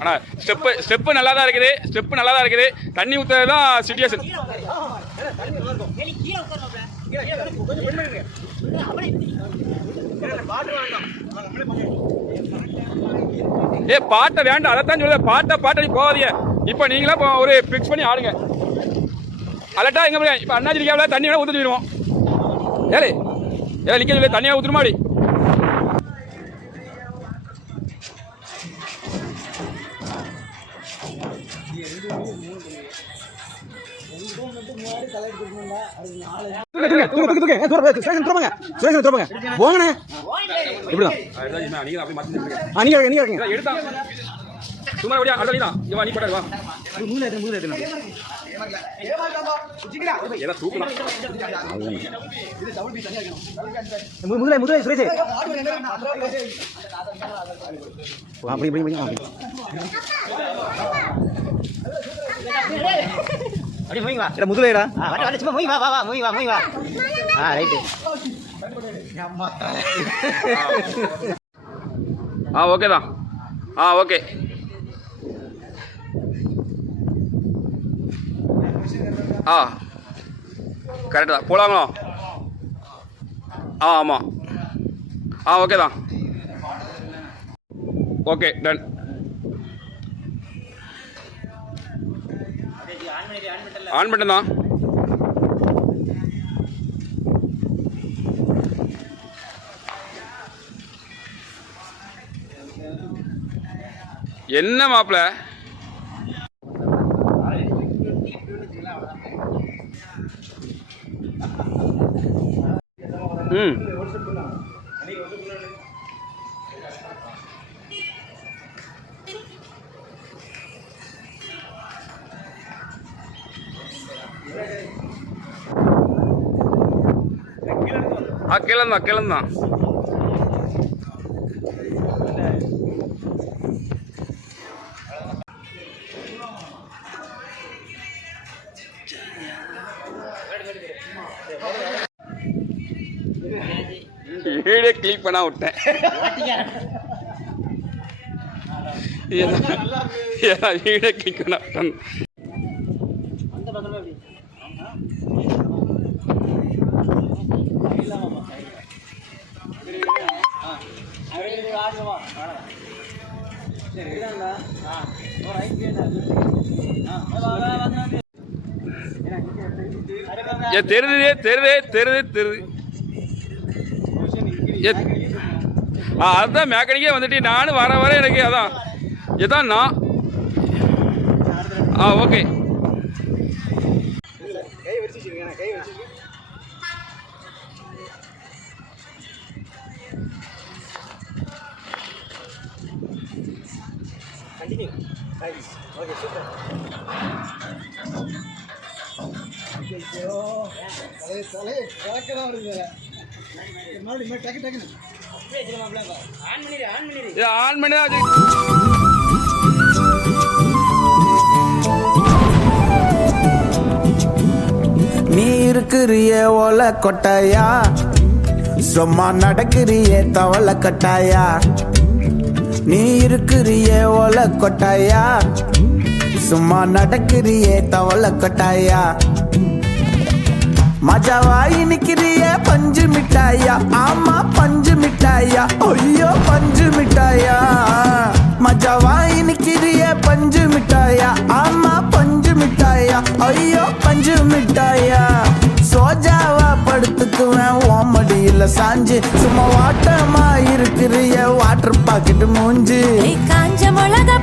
ஆனால் ஸ்டெப்பு நல்லா தான் இருக்குது. தண்ணி ஊற்றுறது தான் சிச்சுவேஷன். பாட்டை வேண்டாம், அதைத்தான் சொல்லுது. பாட்டை நீ போகாதீங்க. இப்போ நீங்களா ஒரு ஃபிக்ஸ் பண்ணி ஆடுங்க. அலட்டா எங்க போய் இப்போ அண்ணாச்சி கேவல தண்ணி வேணா ஊற்றி விடுவோம். ஏழை நிற்க சொல்லி தண்ணியாக ஊற்றுமா அப்படி? அப்படி மூய் வா. இல்ல முதலைடா. வர சும்மா மூய் வா மூய் வா. ரைட். ஓகே தான். ஓகே. கரெக்டு தான். போலாங்களோ? ஆமாம். ஓகே தான். Okay done. ஆன் பண்ணிட்டு தான். என்ன மாப்பிள்ள கிளந்தான். வீடியோ கிளிக் பண்ணா விட்டேன். வீடியோ கிளிக் பண்ணா விட்டேன். தெரியுது. அதுதான் மேக்கானிக்கே வந்துட்டு நானும் வர எனக்கு அதான் இதான் நான். ஓகே. ஆன் பண்ணி நீ இருக்கிறிய ஓல கொட்டாயா, சும்மா நடக்கிறிய தவள கட்டாயா. நீ இருக்கிறிய ஓல கொட்டாயா, சும்மா நடக்கிறிய தவள கட்டாயா. மஜாவாய் நிக்கிறிய பஞ்சு மிட்டாயா, ஆமா பஞ்சு மிட்டாயா, ஐயோ பஞ்சு மிட்டாயா. மஜாவாய் நிக்கிறிய பஞ்சு மிட்டாயா, ஆமா பஞ்சு மிட்டாயா, ஐயோ பஞ்சு மிட்டாயா. சோஜாவா படுத்துக்குவேன் ஓமடியில சாஞ்சு, சும்மா வாட்டமா இருக்கிறிய வாட்டர் பாக்கெட் மூஞ்சு. காஞ்ச மிளகா